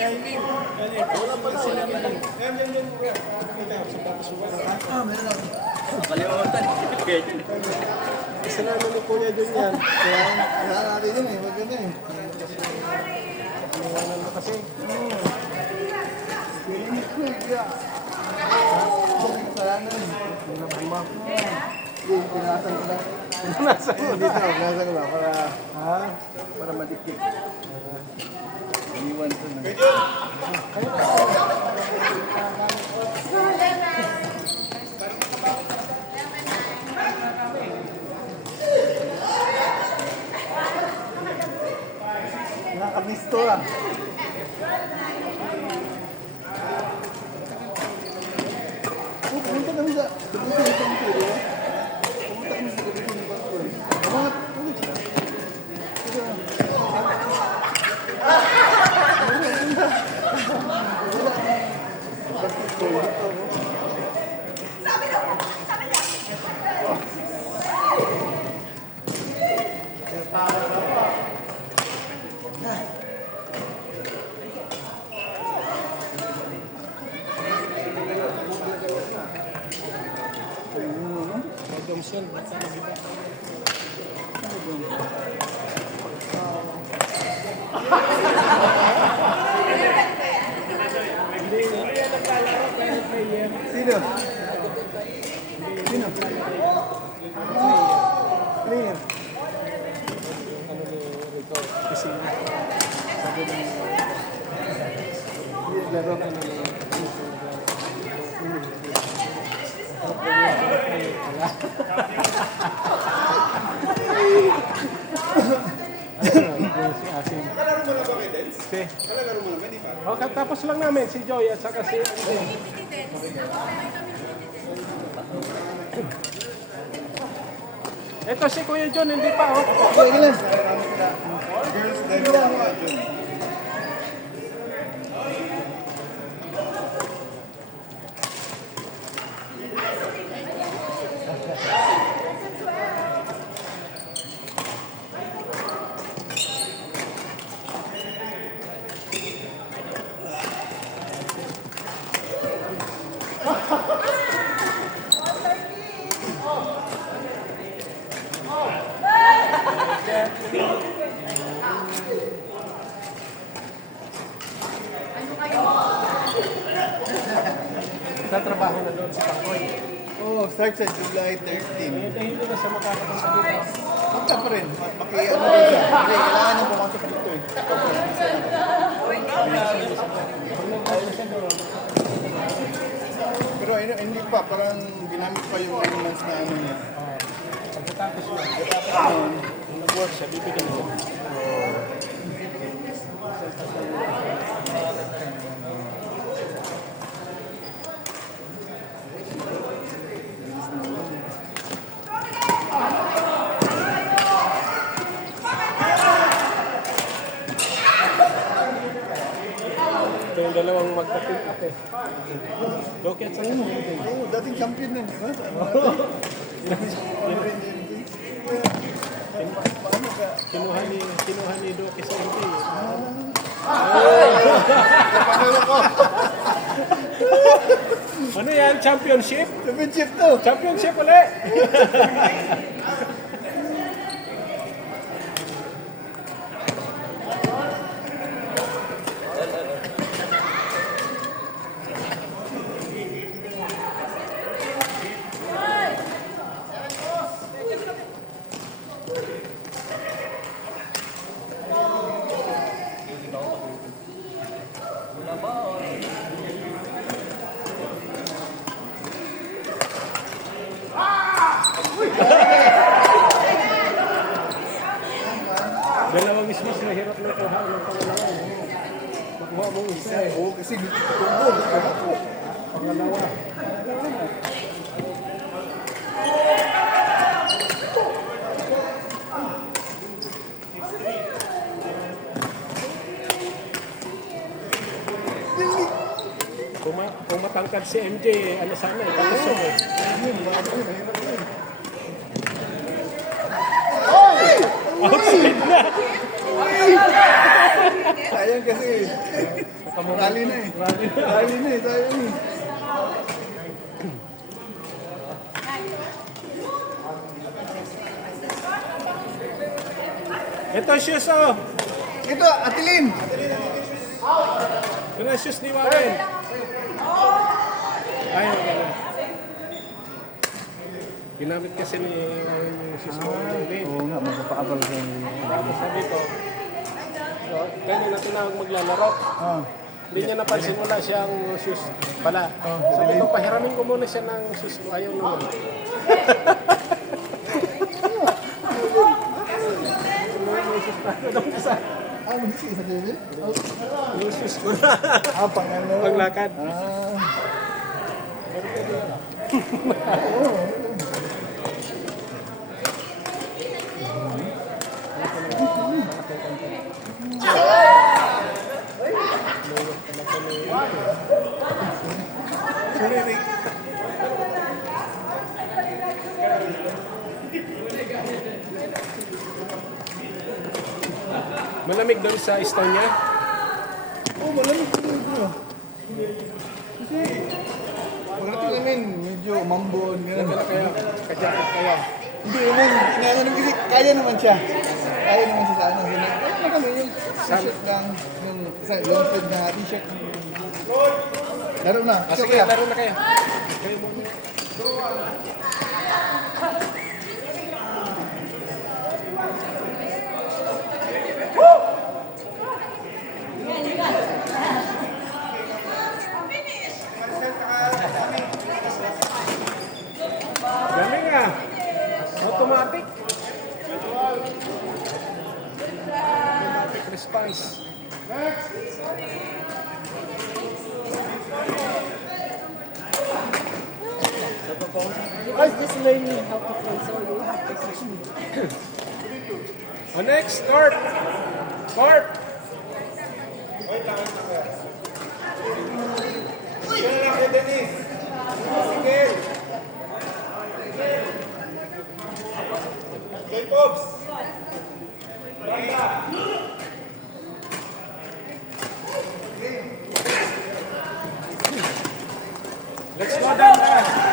Wala pa sila na lang. Meron ako. Kalimutan. Kasalanan ni Kuya dun yan. Kaya natin yun eh. Wag yun eh. Kalimutan mo kasi. Piling ni Kuya. Kasalanan. Pinabuma. Hindi, pinasan ko lang. Pinasan ko dito. Pinasan ko lang para madikit. Iniwan ko na. Nakamisto lang. Pumunta kami sa Pumunta kami sa mga tuloy siya. Sino? Sino? Clear. Ano ni Rico? Kasi sabi ng laro ka na Kalaro mo na ba kayo, Dens? Kalaro mo naman, di ba? O, tapos lang namin si Joy at saka si... Ito si Kuya John, hindi pa, oh. Girls, dahil mo ako dyan. Natrabaho na doon si Pangkoy. Oo, start sa July 13. Dahil na sa makakapasa dito. Punta pa rin. Maki-ano rin siya. Kasi kailangan nang pumasok dito eh. Pero hindi pa. Parang ginamit pa yung 9 months na ano niya. Pagkatapos yun. Pagkatapos yun, Nag-work siya, bibigyan mo. Ito yung dalawang magka-pick up eh. Doki at sa'yo mo. Oo, dating champion na. Diba? Kinuha ni Doki sa MP. Ano yan? Championship? Championship to. Championship ulit! Dalawang ismas na hirap na kuha ng pangalawa. Makuha mo isa eh. Oo, kasi tumbol. Pangalawa. Kung matangkad si MJ, ano sana eh, patusok eh. Outside na! Sayang kasi. Rally na eh. Rally na eh, tayo eh. Ito shoes oh. Ito, Atilin. Ito na shoes ni Warren. Ayun. Ginamit kasi ni Warren yung shoes mo. Oo nga, magpapakabal sa Tapos sabi ko, so, ganyan na tinawag maglalaro. Ah. Hindi niya napansin, wala siyang shoes pala. Sabi ko, pahiramin ko muna siya ng shoes ko. Ayaw naman. Ah, mag-isa sa TV? Yung shoes ko na. Pang ano? Paglakad. Malamig doon sa Estonia. Oo, malamig ko dito. Kasi, pagdating namin, medyo mambon, gano'n. Kaya, kajakot kaya. Hindi naman, inaano naman kasi kaya naman siya. Kaya naman siya sa ano. Kaya na kami yung t-shirt lang, yung isang long sleeve na t-shirt. Laro na. Sige, laro na kayo. Galing ah. Automatic. Automatic response. Because this learning how to play, so you have to teach me. Next, Corp. Corp. Let's go down there.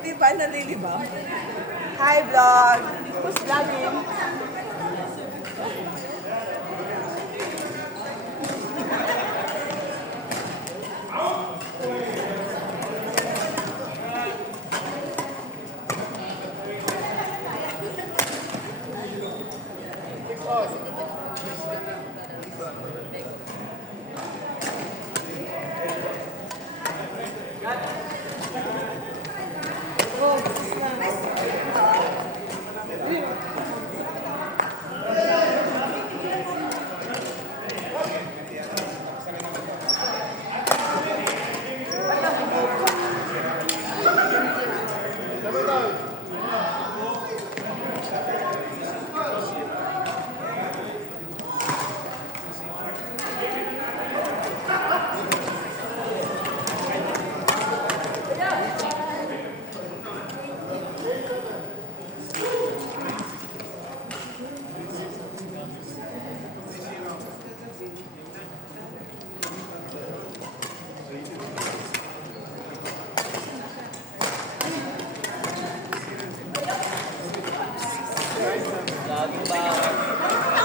Di ba nalilibang? Hi, vlog! Who's vlogging? Lagi ba?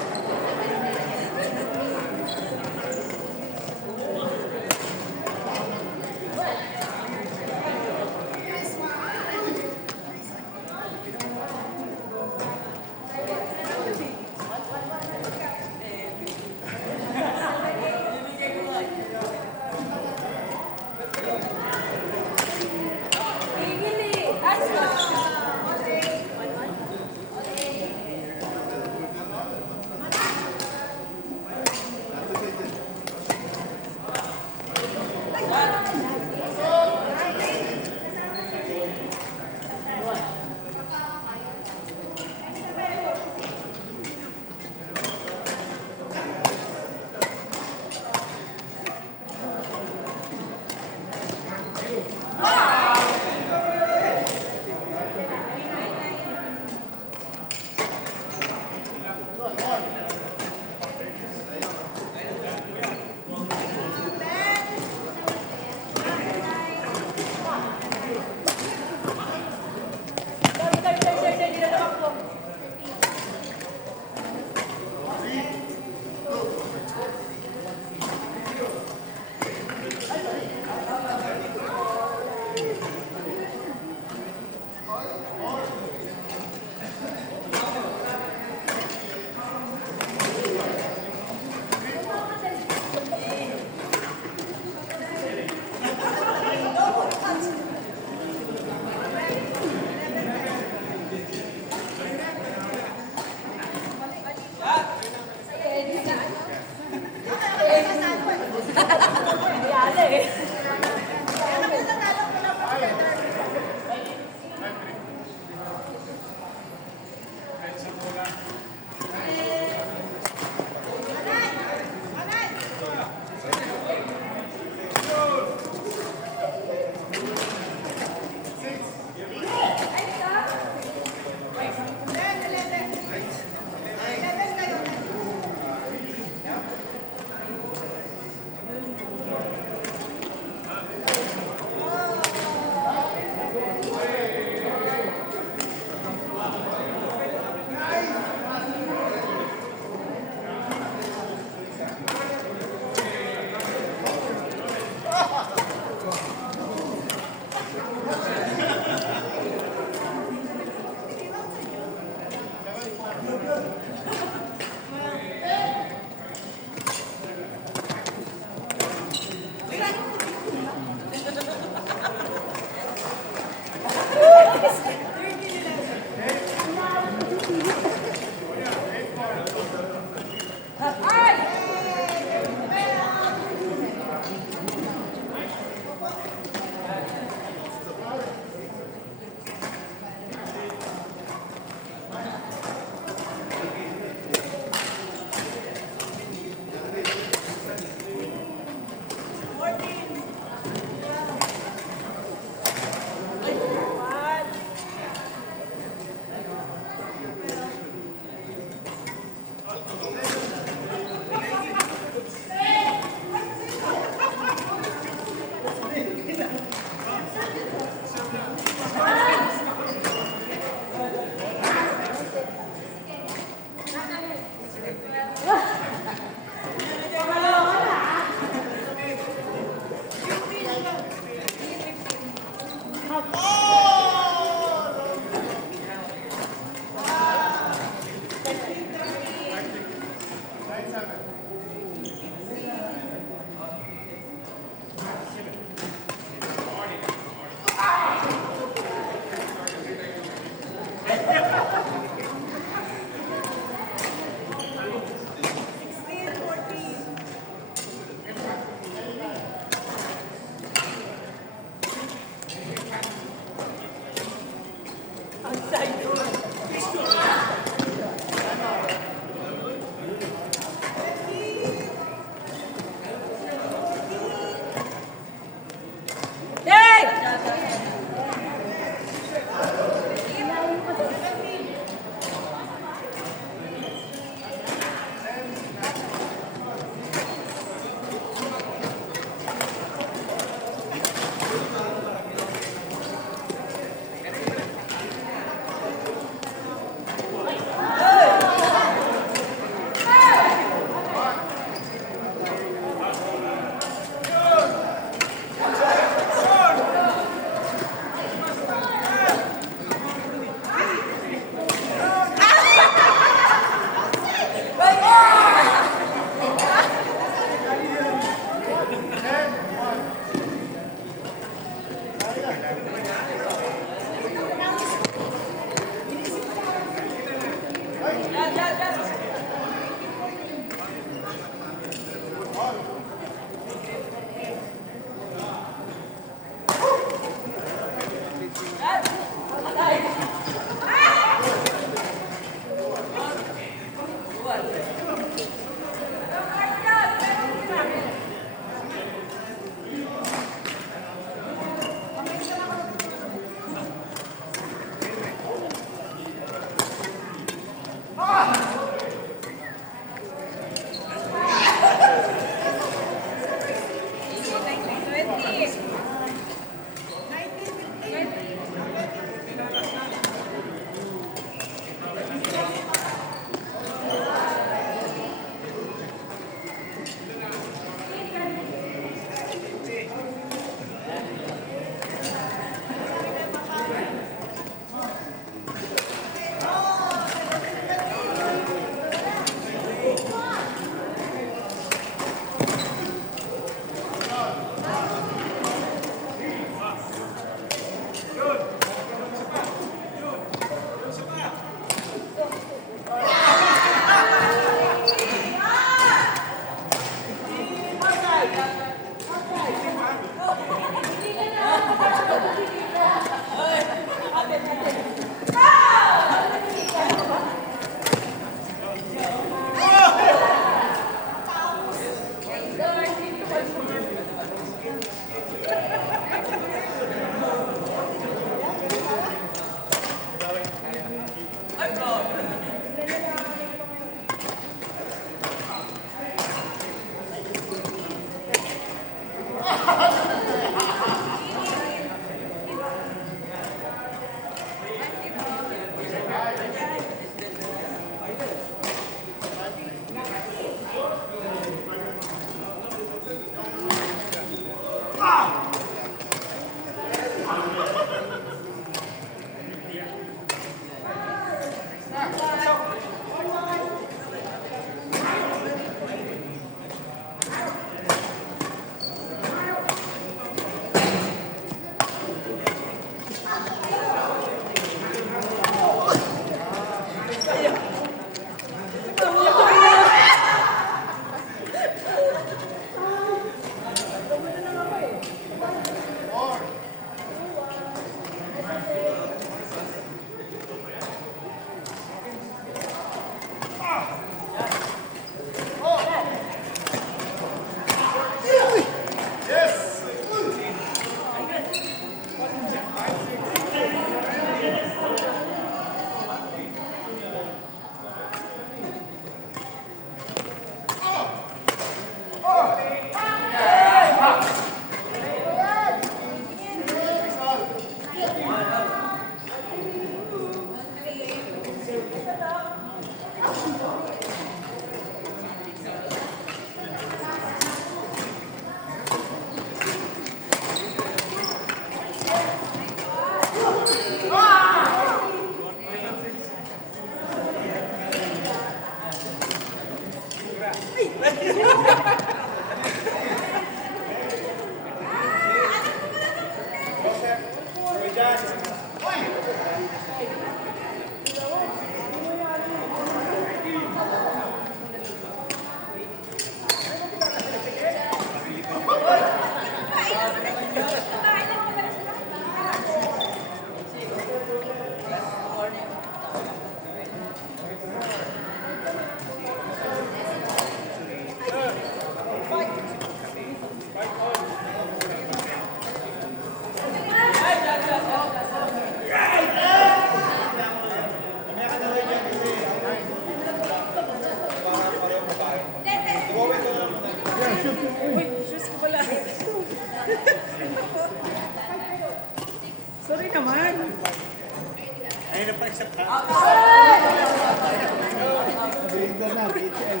Ganda na, BTL.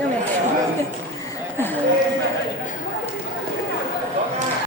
Yung